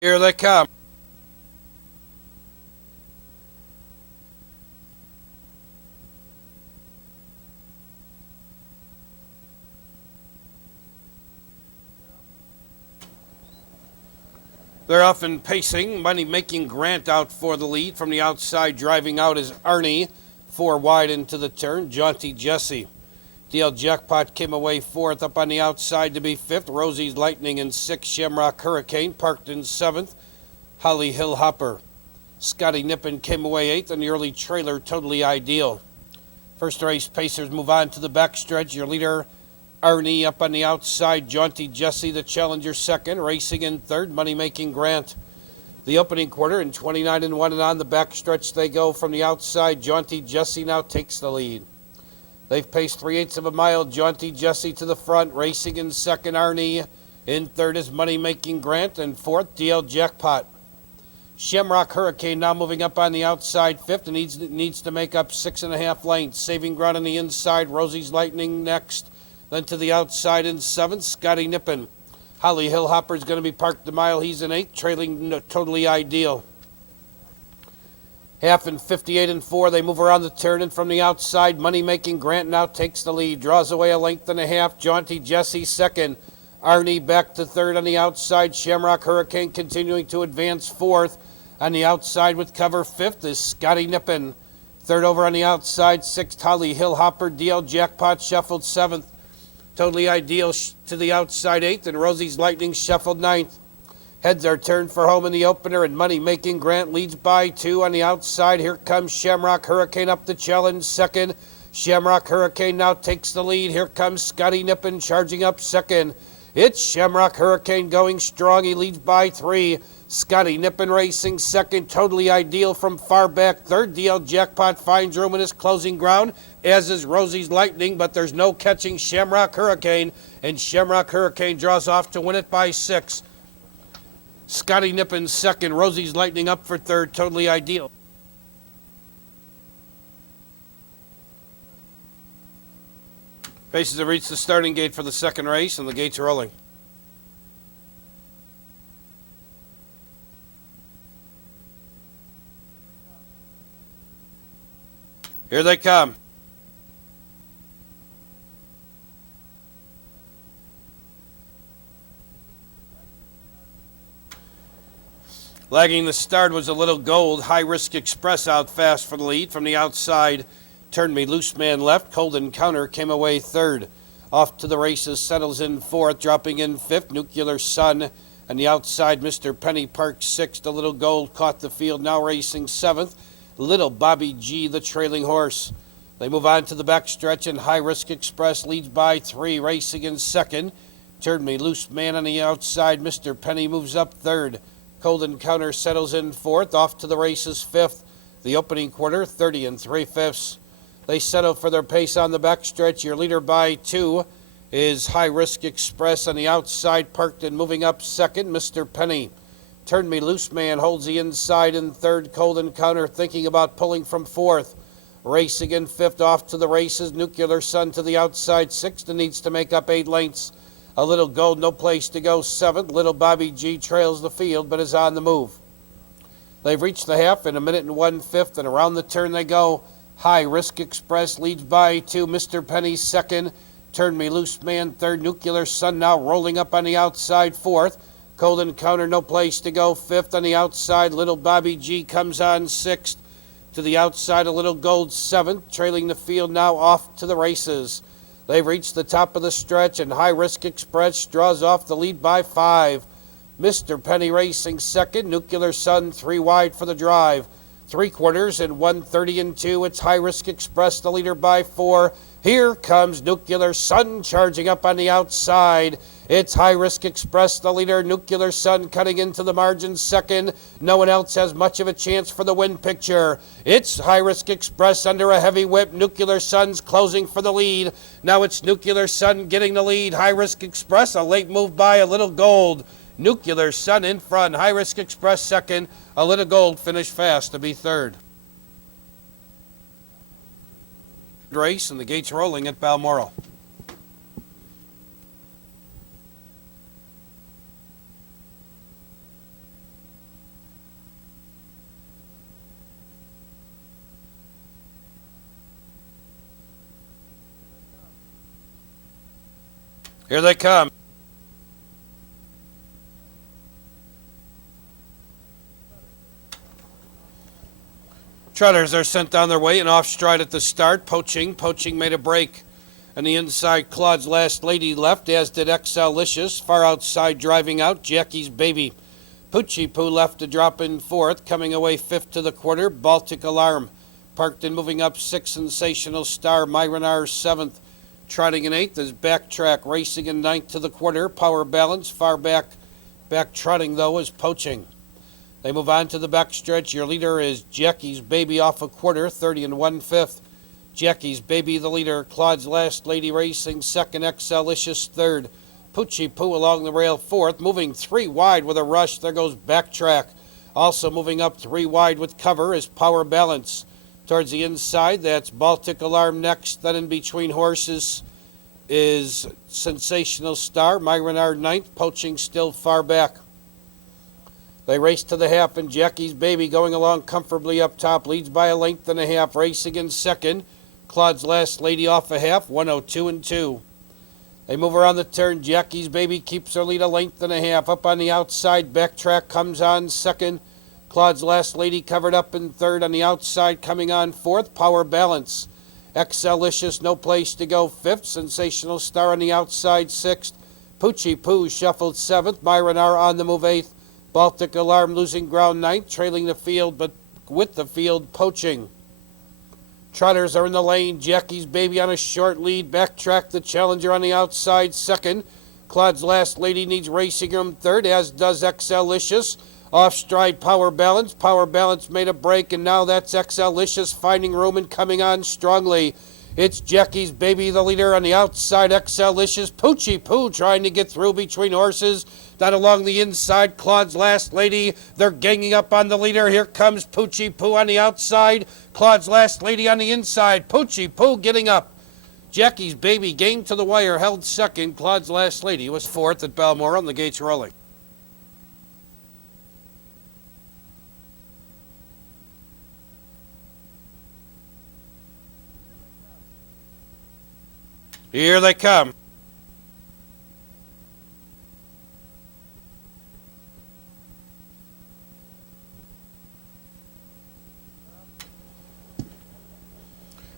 Here they come. They're off and pacing. Money-making Grant out for the lead. From the outside, driving out is Arnie. 4 wide into the turn. Jaunty Jesse. DL Jackpot came away fourth. Up on the outside to be fifth. Rosie's Lightning in sixth. Shamrock Hurricane parked in seventh. Holly Hill Hopper. Scotty Nippon came away eighth, and the early trailer Totally Ideal. First race, Pacers move on to the backstretch. Your leader, Arnie, up on the outside. Jaunty Jesse, the challenger, second. Racing in third, Money-Making Grant. The opening quarter in 29 and 1, and on the backstretch they go. From the outside, Jaunty Jesse now takes the lead. They've paced 3/8 of a mile. Jaunty Jesse to the front. Racing in second, Arnie. In third is Money-Making Grant, and fourth, DL Jackpot. Shamrock Hurricane now moving up on the outside fifth and needs to make up 6.5 lengths. Saving ground on the inside, Rosie's Lightning next. Then to the outside in seventh, Scotty Nippon. Holly Hill Hopper is going to be parked a mile. He's in eighth, trailing Totally Ideal. Half and 58 and 4. They move around the turn, and from the outside, Money-Making Grant now takes the lead. Draws away a length and a half. Jaunty Jesse second. Arnie back to third on the outside. Shamrock Hurricane continuing to advance fourth. On the outside with cover fifth is Scotty Nippon. Third over on the outside, sixth, Holly Hill Hopper. DL Jackpot shuffled seventh. Totally Ideal to the outside eighth, and Rosie's Lightning shuffled ninth. Heads are turned for home in the opener, and Money-Making Grant leads by 2 on the outside. Here comes Shamrock Hurricane up the challenge second. Shamrock Hurricane now takes the lead. Here comes Scotty Nippon charging up second. It's Shamrock Hurricane going strong. He leads by 3. Scotty Nippon racing second. Totally Ideal from far back third. DL Jackpot finds room in his closing ground, as is Rosie's Lightning, but there's no catching Shamrock Hurricane, and Shamrock Hurricane draws off to win it by 6. Scotty Nippon second. Rosie's Lightning up for third. Totally Ideal. Paces have reached the starting gate for the second race, and the gates are rolling. Here they come. Lagging the start was a Little Gold. High Risk Express out fast for the lead. From the outside, Turn Me Loose Man left. Cold Encounter came away third. Off to the races, settles in fourth, dropping in fifth. Nuclear Sun. And the outside, Mr. Penny Park sixth. A Little Gold caught the field, now racing seventh. Little Bobby G, the trailing horse. They move on to the backstretch, and High Risk Express leads by 3, racing in second. Turn Me Loose Man on the outside. Mr. Penny moves up third. Cold Encounter settles in fourth. Off to the races fifth. The opening quarter, 30 3/5. They settle for their pace on the backstretch. Your leader by 2 is High Risk Express on the outside, parked and moving up second, Mr. Penny. Turn Me Loose Man holds the inside in third. Cold Encounter thinking about pulling from fourth. Racing in fifth. Off to the races, Nuclear Sun to the outside sixth and needs to make up 8 lengths. A Little Gold, no place to go, seventh. Little Bobby G trails the field but is on the move. They've reached the half in 1 minute and 1/5, and around the turn they go. High Risk Express leads by 2. Mr. Penny second. Turn Me Loose Man third. Nuclear Sun now rolling up on the outside fourth. Cold Encounter, no place to go, fifth. On the outside, Little Bobby G comes on sixth. To the outside, A Little Gold seventh. Trailing the field now, off to the races. They've reached the top of the stretch, and High Risk Express draws off the lead by 5. Mr. Penny racing second. Nuclear Sun 3 wide for the drive. 3/4 and 1:30 and 2. It's High Risk Express, the leader by 4. Here comes Nuclear Sun charging up on the outside. It's High Risk Express, the leader. Nuclear Sun cutting into the margin second. No one else has much of a chance for the win picture. It's High Risk Express under a heavy whip. Nuclear Sun's closing for the lead. Now it's Nuclear Sun getting the lead. High Risk Express, a late move by A Little Gold. Nuclear Sun in front. High Risk Express second. A Little Gold finished fast to be third. Race, and the gates rolling at Balmoral. Here they come. Trotters are sent on their way and off stride at the start. Poaching made a break. On the inside, Claude's Last Lady left, as did Excelicious. Far outside, driving out, Jackie's Baby. Poochie Poo left to drop in fourth, coming away fifth to the quarter, Baltic Alarm. Parked and moving up sixth, Sensational Star, Myronar seventh. Trotting in eighth is Backtrack, racing in ninth to the quarter, Power Balance. Far back trotting though is Poaching. They move on to the backstretch. Your leader is Jackie's Baby off a quarter, 30 and 1/5. Jackie's Baby the leader, Claude's Last Lady racing second, Excelicious third. Poochie Poo along the rail fourth, moving three wide with a rush. There goes Backtrack. Also moving up three wide with cover is Power Balance. Towards the inside, that's Baltic Alarm next. Then in between horses is Sensational Star, Myronar ninth, Poaching still far back. They race to the half, and Jackie's Baby going along comfortably up top, leads by a length and a half, racing in second. Claude's Last Lady off a half, 102 and 2. They move around the turn. Jackie's Baby keeps her lead a length and a half. Up on the outside, Backtrack comes on second. Claude's Last Lady covered up in third. On the outside, coming on fourth, Power Balance. Excelicious, no place to go, fifth. Sensational Star on the outside, sixth. Poochie Poo shuffled seventh. Myronar on the move, eighth. Baltic Alarm losing ground, ninth. Trailing the field, but with the field, Poaching. Trotters are in the lane. Jackie's Baby on a short lead. Backtrack the challenger on the outside, second. Claude's Last Lady needs racing room third, as does Excelicious. Off stride, Power Balance. Power Balance made a break, and now that's Excelicious finding room and coming on strongly. It's Jackie's Baby, the leader. On the outside, Excelicious. Poochie Poo trying to get through between horses. Down along the inside, Claude's Last Lady. They're ganging up on the leader. Here comes Poochie Poo on the outside. Claude's Last Lady on the inside. Poochie Poo getting up. Jackie's Baby game to the wire, held second. Claude's Last Lady was fourth at Balmoral, and the gates rolling. Here they come.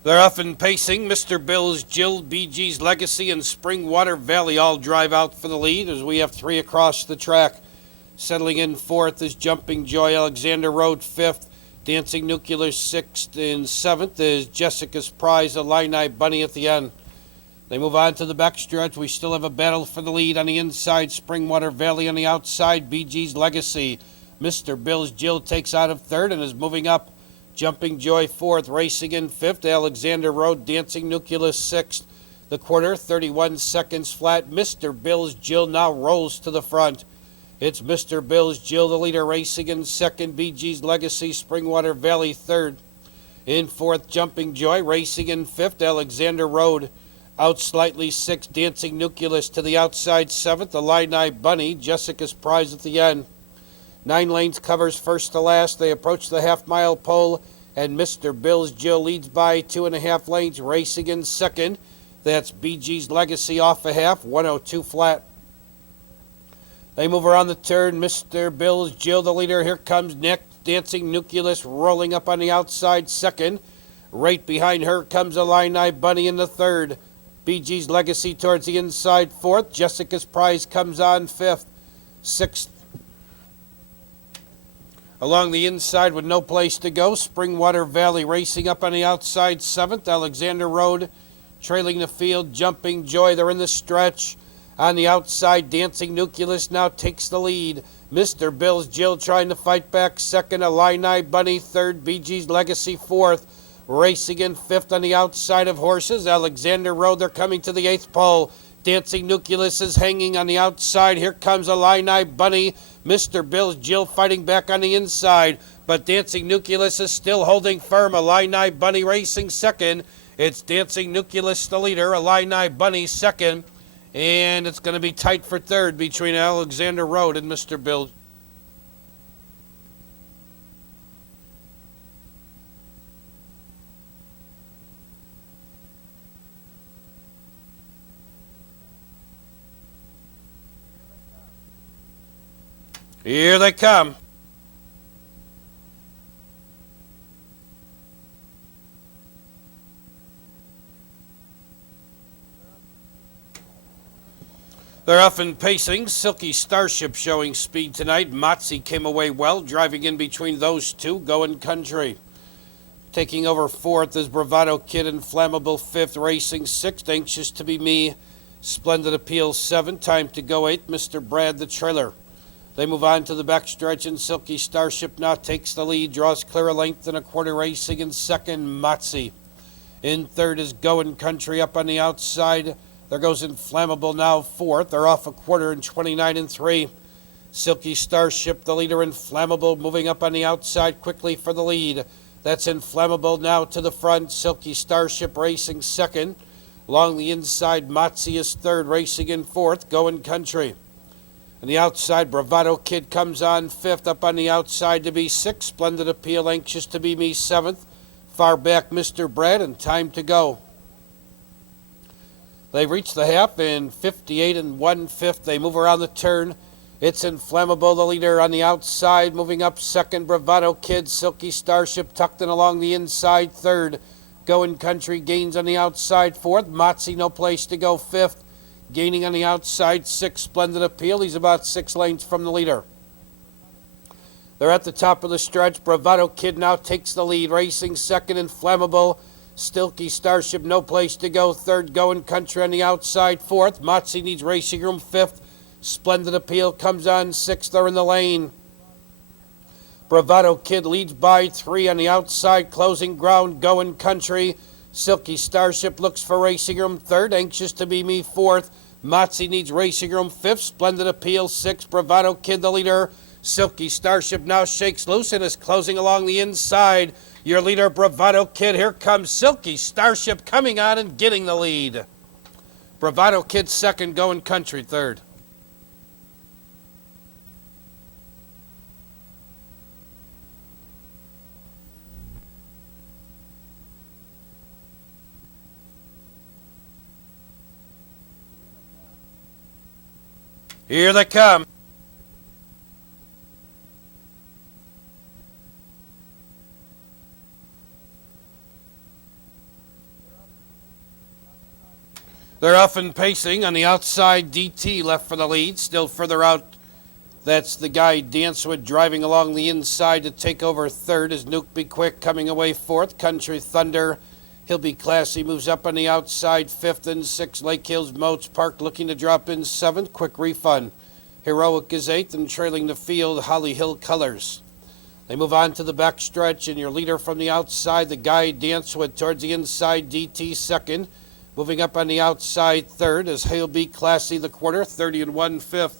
They're off and pacing. Mr. Bill's Jill, BG's Legacy, and Springwater Valley all drive out for the lead as we have three across the track. Settling in fourth is Jumping Joy, Alexander Road fifth. Dancing Nuclear sixth, and seventh is Jessica's Prize, Illini Bunny at the end. They move on to the backstretch. We still have a battle for the lead on the inside. Springwater Valley on the outside. BG's Legacy. Mr. Bill's Jill takes out of third and is moving up. Jumping Joy fourth. Racing in fifth. Alexander Road. Dancing Nucleus sixth. The quarter, 31 seconds flat. Mr. Bill's Jill now rolls to the front. It's Mr. Bill's Jill, the leader, racing in second. BG's Legacy. Springwater Valley third. In fourth, Jumping Joy. Racing in fifth. Alexander Road. Out slightly sixth, Dancing Nucleus to the outside seventh, Illini Bunny, Jessica's Prize at the end. 9 lanes covers first to last. They approach the half-mile pole, and Mr. Bill's Jill leads by 2.5 lanes, racing in second. That's BG's Legacy off a half, 102 flat. They move around the turn. Mr. Bill's Jill, the leader. Here comes Nick, Dancing Nucleus, rolling up on the outside second. Right behind her comes Illini Bunny in the third. BG's Legacy towards the inside fourth. Jessica's Prize comes on fifth. Sixth. Along the inside with no place to go, Springwater Valley racing up on the outside seventh. Alexander Road trailing the field. Jumping Joy, they're in the stretch. On the outside, Dancing Nucleus now takes the lead. Mr. Bill's Jill trying to fight back second. Illini Bunny third. BG's Legacy fourth. Racing in fifth on the outside of horses. Alexander Road, they're coming to the eighth pole. Dancing Nucleus is hanging on the outside. Here comes Illini Bunny. Mr. Bill's Jill fighting back on the inside. But Dancing Nucleus is still holding firm. Illini Bunny racing second. It's Dancing Nucleus the leader. Illini Bunny second. And it's going to be tight for third between Alexander Road and Mr. Bill. Here they come. They're off and pacing. Silky Starship showing speed tonight. Motsy came away well, driving in between those two, going country. Taking over fourth is Bravado Kid and Flammable fifth, racing sixth, Anxious to Be Me. Splendid Appeal seven, Time to Go eight, Mr. Brad the trailer. They move on to the backstretch, and Silky Starship now takes the lead, draws clear a length and a quarter, racing in second, Motsy. In third is Going Country up on the outside. There goes Inflammable now fourth. They're off a quarter in 29 and 3. Silky Starship, the leader, Inflammable, moving up on the outside quickly for the lead. That's Inflammable now to the front. Silky Starship racing second. Along the inside, Motsy is third, racing in fourth, Going Country. On the outside, Bravado Kid comes on fifth. Up on the outside to be sixth, Splendid Appeal, Anxious to Be Me seventh. Far back, Mr. Brad, and Time to Go. They reach the half in 58 and 1/5. They move around the turn. It's Inflammable, the leader on the outside. Moving up second, Bravado Kid. Silky Starship tucked in along the inside third. Going Country gains on the outside fourth. Motsy, no place to go, fifth. Gaining on the outside sixth, Splendid Appeal. He's about 6 lengths from the leader. They're at the top of the stretch. Bravado Kid now takes the lead, racing second, Inflammable. Silky Starship, no place to go, third, Going Country on the outside fourth. Motsy needs racing room fifth. Splendid Appeal comes on sixth. They're in the lane. Bravado Kid leads by 3 on the outside, closing ground, Going Country. Silky Starship looks for racing room third, Anxious to Be Me fourth. Motsy needs racing room fifth. Splendid Appeal sixth. Bravado Kid the leader. Silky Starship now shakes loose and is closing along the inside. Your leader, Bravado Kid. Here comes Silky Starship coming on and getting the lead. Bravado Kid second, Going Country third. Here they come. They're off and pacing. On the outside, DT left for the lead. Still further out, that's the guy Dancewood driving along the inside to take over third. Is Nuke Be Quick coming away fourth. Country Thunder, He'll Be Classy moves up on the outside fifth and sixth. Lake Hills Moats Park looking to drop in seventh. Quick Refund. Heroic is eighth, and trailing the field, Holly Hill Colors. They move on to the backstretch, and your leader from the outside, the guy Dancewood towards the inside, DT second. Moving up on the outside third is He'll Be Classy the quarter, 30 and 1/5.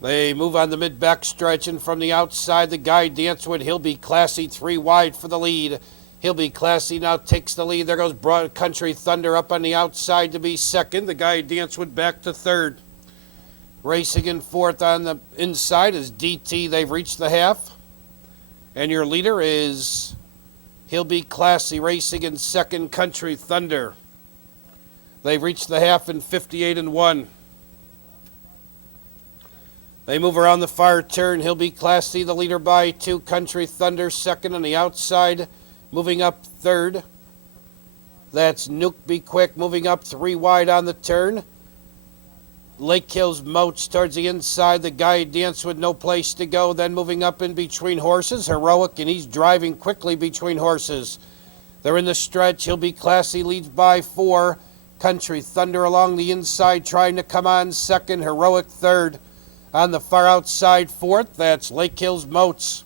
They move on the mid-back stretch, and from the outside, the guy Dancewood, He'll Be Classy 3 wide for the lead. He'll Be Classy now takes the lead. There goes Broad Country Thunder up on the outside to be second. The guy Dancewood back to third. Racing in fourth on the inside is DT. They've reached the half. And your leader is He'll Be Classy, racing in second, Country Thunder. They've reached the half in 58 and 1. They move around the far turn. He'll Be Classy, the leader by 2. Country Thunder second on the outside. Moving up third. That's Nuke Be Quick moving up 3 wide on the turn. Lake Hills Moats towards the inside. The guy Dance with no place to go. Then moving up in between horses. Heroic, and he's driving quickly between horses. They're in the stretch. He'll Be Classy leads by 4. Country Thunder along the inside trying to come on second. Heroic third. On the far outside fourth, that's Lake Hills Moats.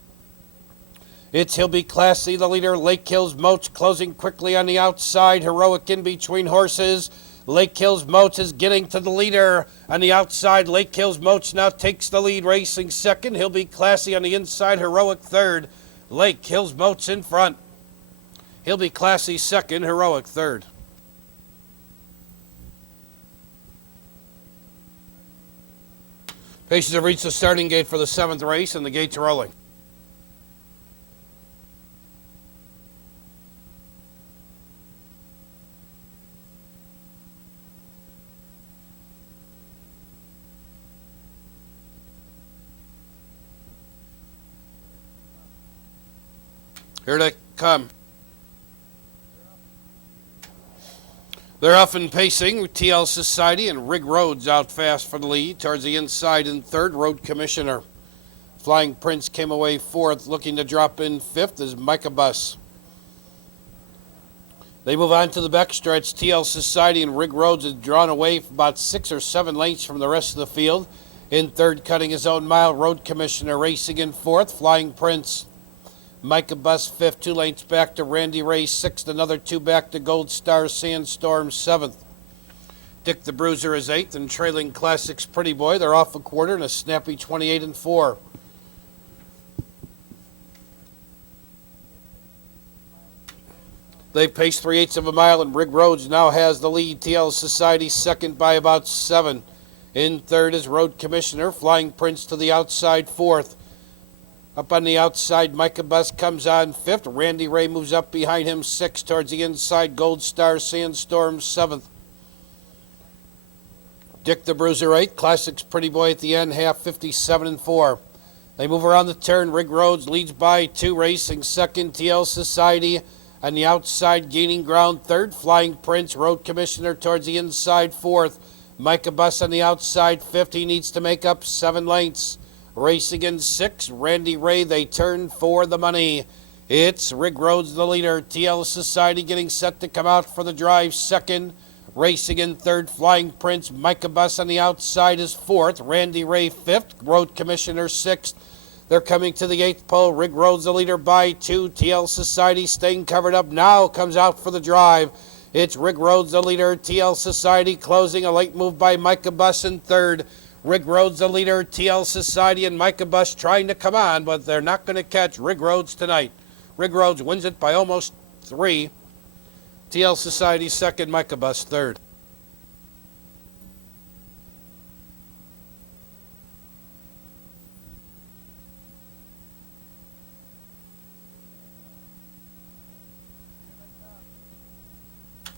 It's He'll Be Classy, the leader. Lake Hills Moats closing quickly on the outside. Heroic in between horses. Lake Hills Moats is getting to the leader on the outside. Lake Hills Moats now takes the lead, racing second. He'll Be Classy on the inside. Heroic third. Lake Hills Moats in front. He'll Be Classy second. Heroic third. Paces have reached the starting gate for the 7th race, and the gates are rolling. Here they come. They're off and pacing with TL Society and Rig Rhodes out fast for the lead. Towards the inside in third, Road Commissioner. Flying Prince came away fourth, looking to drop in fifth is Micah Bus. They move on to the backstretch. TL Society and Rig Rhodes is drawn away for about 6 or 7 lengths from the rest of the field. In third, cutting his own mile, Road Commissioner racing in fourth, Flying Prince. Micah Bus fifth, 2 lengths back to Randy Ray sixth, another 2 back to Gold Star Sandstorm seventh. Dick the Bruiser is eighth, and trailing Classics Pretty Boy. They're off a quarter and a snappy 28-4. They've paced 3/8 of a mile, and Rig Rhodes now has the lead. TL Society second by about 7. In third is Road Commissioner. Flying Prince to the outside fourth. Up on the outside, Micah Bus comes on fifth. Randy Ray moves up behind him sixth. Towards the inside, Gold Star Sandstorm seventh. Dick the Bruiser eighth. Classics Pretty Boy at the end, half 57-4. They move around the turn. Rig Rhodes leads by 2, racing second. TL Society on the outside, gaining ground third. Flying Prince, Road Commissioner towards the inside fourth. Micah Bus on the outside fifth. He needs to make up 7 lengths. Racing in 6, Randy Ray. They turn for the money. It's Rig Rhodes the leader. TL Society getting set to come out for the drive second. Racing in third, Flying Prince. Micah Bus on the outside is fourth. Randy Ray fifth. Road Commissioner sixth. They're coming to the 8th pole. Rig Rhodes the leader by 2. TL Society staying covered up now, comes out for the drive. It's Rig Rhodes the leader. TL Society closing. A late move by Micah Bus in third. Rig Rhodes the leader. TL Society and Micah Bus trying to come on, but they're not going to catch Rig Rhodes tonight. Rig Rhodes wins it by almost 3. TL Society second, Micah Bus third.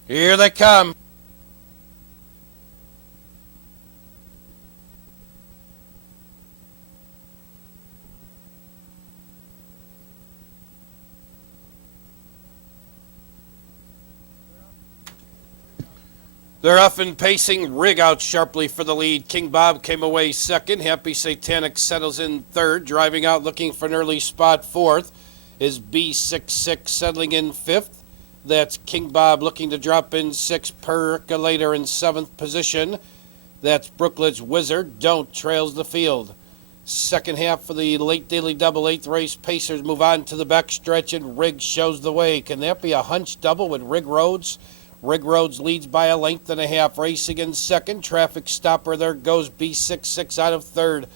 Here they come. They're off and pacing. Rig out sharply for the lead. King Bob came away second. Happy Satanic settles in third. Driving out looking for an early spot fourth is B66 settling in fifth. That's King Bob looking to drop in 6th. Percolator in 7th position. That's Brookledge Wizard. Don't trails the field. Second half for the late daily double 8th race. Pacers move on to the backstretch and Rig shows the way. Can that be a hunch double with Rig Rhodes? Rig Rhodes leads by a length and a half. Racing in second. Traffic stopper. There goes B66 out of third.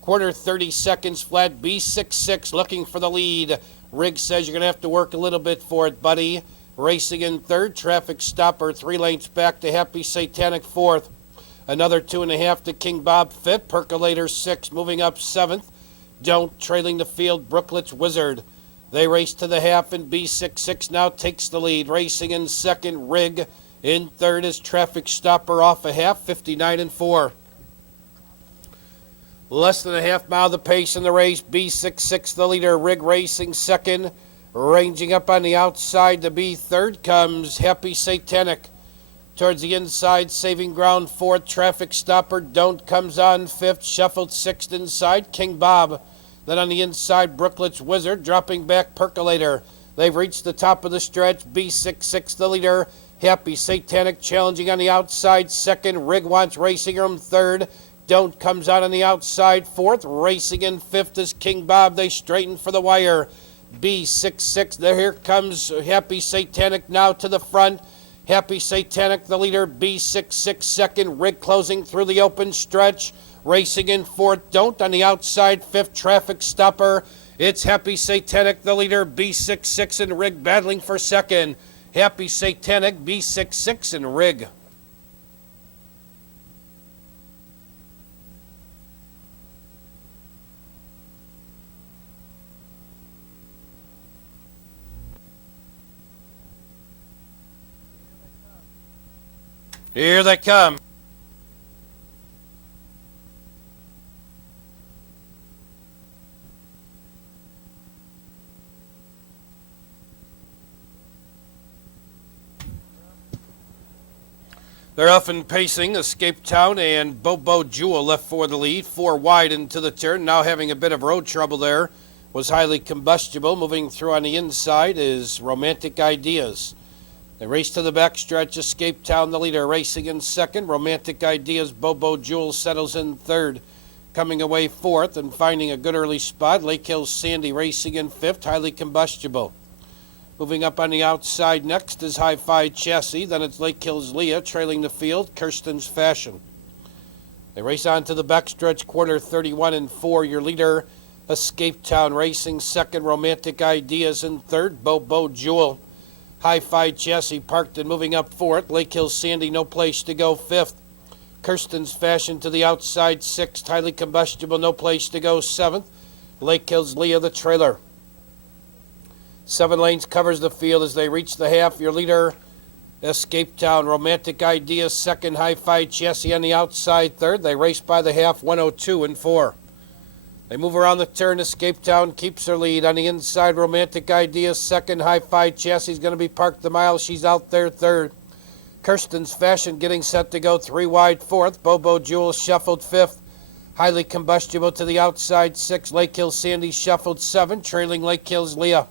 Quarter 30 seconds flat. B66 looking for the lead. Rig says you're going to have to work a little bit for it, buddy. Racing in third. Traffic stopper 3 lengths back to Happy Satanic fourth. Another 2.5 to King Bob fifth. Percolator 6 moving up 7th. Don't trailing the field. Brookledge Wizard. They race to the half, and B66 now takes the lead. Racing in second, Rig. In third is Traffic Stopper off a half, 59-4. Less than a half mile the pace in the race. B66 the leader. Rig racing second. Ranging up on the outside to be third comes Happy Satanic. Towards the inside, saving ground fourth. Traffic Stopper Don't comes on fifth. Shuffled sixth inside. King Bob. Then on the inside, Brookledge Wizard dropping back Percolator. They've reached the top of the stretch. B66 the leader. Happy Satanic challenging on the outside. Second, Rig wants racing room third. Don't comes out on the outside fourth. Racing in fifth is King Bob. They straighten for the wire. B66. There here comes Happy Satanic now to the front. Happy Satanic the leader. B66 second. Rig closing through the open stretch. Racing in fourth, Don't on the outside, fifth, Traffic Stopper. It's Happy Satanic, the leader, B66 and Rig battling for second. Happy Satanic, B66 and Rig. Here they come. They're often pacing. Escape Town and Bobo Jewel left for the lead. 4 wide into the turn. Now having a bit of road trouble there was Highly Combustible. Moving through on the inside is Romantic Ideas. They race to the backstretch. Escape Town, the leader, racing in second. Romantic Ideas, Bobo Jewel settles in third. Coming away fourth and finding a good early spot. Lake Hills Sandy racing in fifth. Highly Combustible. Moving up on the outside next is Hi-Fi Chassis. Then it's Lake Hills Leah trailing the field. Kirsten's Fashion. They race on to the backstretch, quarter 31 and 4. Your leader, Escape Town, racing second. Romantic Ideas in third. Bobo Jewel. Hi-Fi Chassis parked and moving up fourth. Lake Hills Sandy, no place to go, fifth. Kirsten's Fashion to the outside, sixth. Highly Combustible, no place to go, seventh. Lake Hills Leah, the trailer. 7 lanes covers the field as they reach the half. Your leader, Escape Town, Romantic Ideas, second. Hi-Fi Chassis on the outside, third. They race by the half, 102 and 4. They move around the turn. Escape Town keeps her lead. On the inside, Romantic Ideas, second. Hi-Fi Chassis is going to be parked the mile. She's out there, third. Kirsten's Fashion getting set to go 3 wide, fourth. Bobo Jewel shuffled fifth. Highly Combustible to the outside, sixth. Lake Hills Sandy shuffled 7, trailing Lake Hills Leah.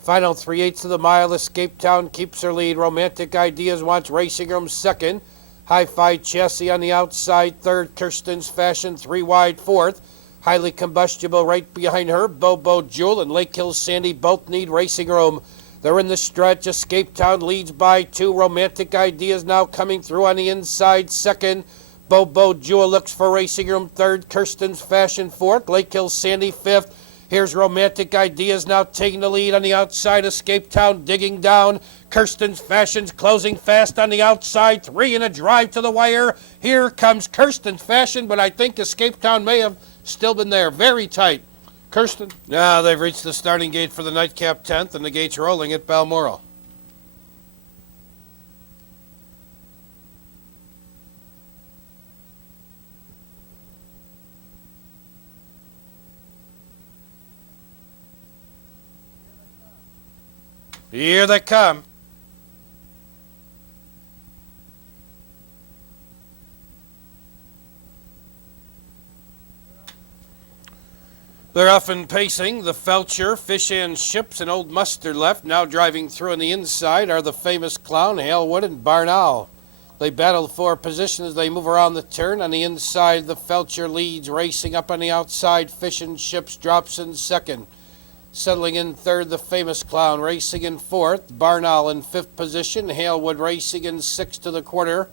Final 3/8 of the mile. Escape Town keeps her lead. Romantic Ideas wants racing room second. Hi-Fi Chassis on the outside, third. Kirsten's Fashion 3 wide, fourth. Highly Combustible right behind her. Bobo Jewel and Lake Hills Sandy both need racing room. They're in the stretch. Escape Town leads by 2. Romantic Ideas now coming through on the inside, second. Bobo Jewel looks for racing room, third. Kirsten's Fashion, fourth. Lake Hills Sandy, fifth. Here's Romantic Ideas now taking the lead on the outside. Escape Town digging down. Kirsten's Fashion's closing fast on the outside. 3 in a drive to the wire. Here comes Kirsten's Fashion, but I think Escape Town may have still been there. Very tight. Kirsten. Now they've reached the starting gate for the nightcap 10th, and the gate's rolling at Balmoral. Here they come. They're often pacing. The Felcher, Fish and Ships, and Old Mustard left. Now driving through on the inside are the Famous Clown, Halewood, and Balmoral. They battle for position as they move around the turn. On the inside, the Felcher leads, racing up on the outside. Fish and Ships drops in second. Settling in third, the Famous Clown, racing in fourth. Balmoral in fifth position. Halewood racing in sixth to the quarter.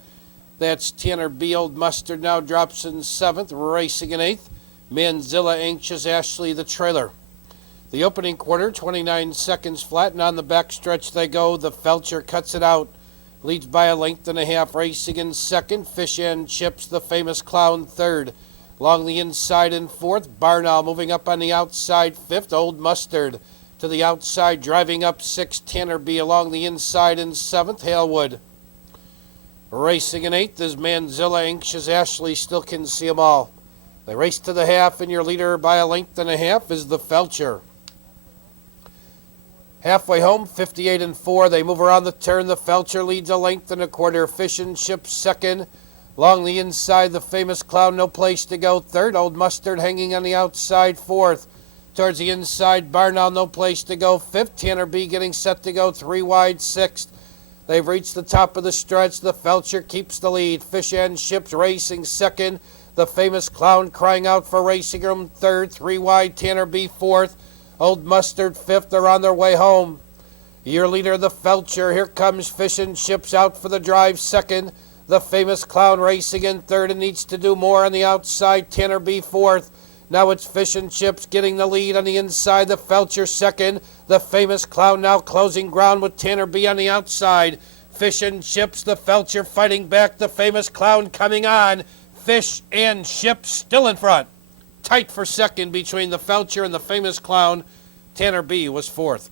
That's Tanner B. Old Mustard now drops in seventh, racing in eighth. Manzilla Anxious Ashley, the trailer. The opening quarter, 29 seconds flat, and on the backstretch they go. The Felcher cuts it out, leads by a length and a half, racing in second. Fish and Chips, the Famous Clown, third. Along the inside in fourth, Balmoral moving up on the outside, fifth. Old Mustard to the outside, driving up sixth. Tanner B along the inside in seventh. Halewood racing in eighth is Manzilla Anxious Ashley, still can see them all. They race to the half, and your leader by a length and a half is the Felcher. Halfway home, 58 and 4. They move around the turn. The Felcher leads a length and a quarter. Fish and Chips second. Along the inside, the Famous Clown, no place to go, third. Old Mustard hanging on the outside, fourth. Towards the inside, Balmoral, no place to go, fifth. Tanner B getting set to go 3 wide, sixth. They've reached the top of the stretch. The Felcher keeps the lead. Fish and Ships racing second. The Famous Clown crying out for racing room, third. 3 wide, Tanner B fourth. Old Mustard fifth. They're on their way home. Your leader, the Felcher. Here comes Fish and Chips out for the drive, second. The Famous Clown racing in third and needs to do more on the outside. Tanner B fourth. Now it's Fish and Chips getting the lead on the inside. The Felcher second. The Famous Clown now closing ground with Tanner B on the outside. Fish and Chips, the Felcher fighting back. The Famous Clown coming on. Fish and Chips still in front. Tight for second between the Felcher and the Famous Clown. Tanner B was fourth.